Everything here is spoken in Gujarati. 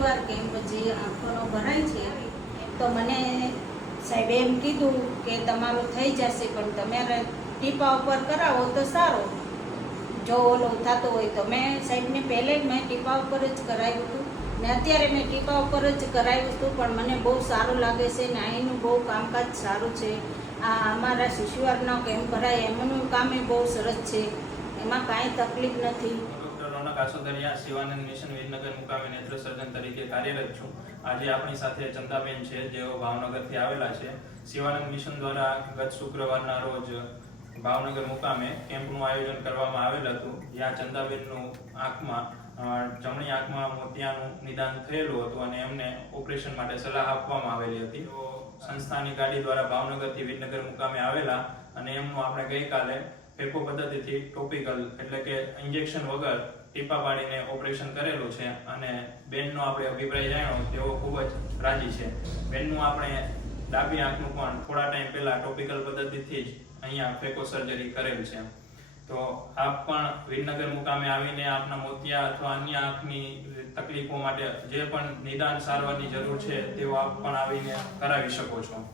શિશુઆર કેમ્પ જે આંખોનો ભરાય છે, તો મને સાહેબે એમ કીધું કે તમારું થઈ જશે, પણ તમારે ટીપા ઉપર કરાવો તો સારો, જો ઓલો થતો હોય તો. મેં સાહેબને પહેલે જ મેં ટીપા ઉપર જ કરાવ્યું હતું ને અત્યારે મેં ટીપા ઉપર જ કરાવ્યું હતું, પણ મને બહુ સારું લાગે છે ને અહીંનું બહુ કામકાજ સારું છે. આ અમારા શિશુઆરનો કેમ્પ ભરાય એમનું કામ બહુ સરસ છે, એમાં કાંઈ તકલીફ નથી. કાસોદરિયા શિવાનંદ મિશન વિરનગર મુકામે નેત્ર સર્જન તરીકે કાર્યરત છું. આજે આપણી સાથે ચંદાબેન છે, જેઓ ભાવનગરથી આવેલા છે. શિવાનંદ મિશન દ્વારા ગત શુક્રવારના રોજ ભાવનગર મુકામે કેમ્પનું આયોજન કરવામાં આવેલ હતું, જ્યાં ચંદાબેનનું આંખમાં જમણી આંખમાં મોતિયાનું નિદાન થયેલું હતું અને એમને ઓપરેશન માટે સલાહ આપવામાં આવેલી હતી. તો સંસ્થાની ગાડી દ્વારા ભાવનગરથી વિરનગર મુકામે આવેલા અને એમનું આપણે ગઈકાલે ફેકો પદ્ધતિથી ટોપિકલ એટલે કે ઇન્જેક્શન વગર ટીપા પાડીને ઓપરેશન કરેલું છે અને બેનનો આપણે અભિપ્રાય જાણ્યો તેઓ ખૂબ જ રાજી છે. બેનનું આપણે ડાબી આંખનું પણ થોડા ટાઈમ પહેલા ટોપિકલ પદ્ધતિથી જ અહીંયા ફેકો સર્જરી કરેલ છે. તો આપ પણ વિરનગર મુકામે આવીને આપના મોતિયા અથવા અન્ય આંખની તકલીફો માટે જે પણ નિદાન સારવારની જરૂર છે તેઓ આપ પણ આવીને કરાવી શકો છો.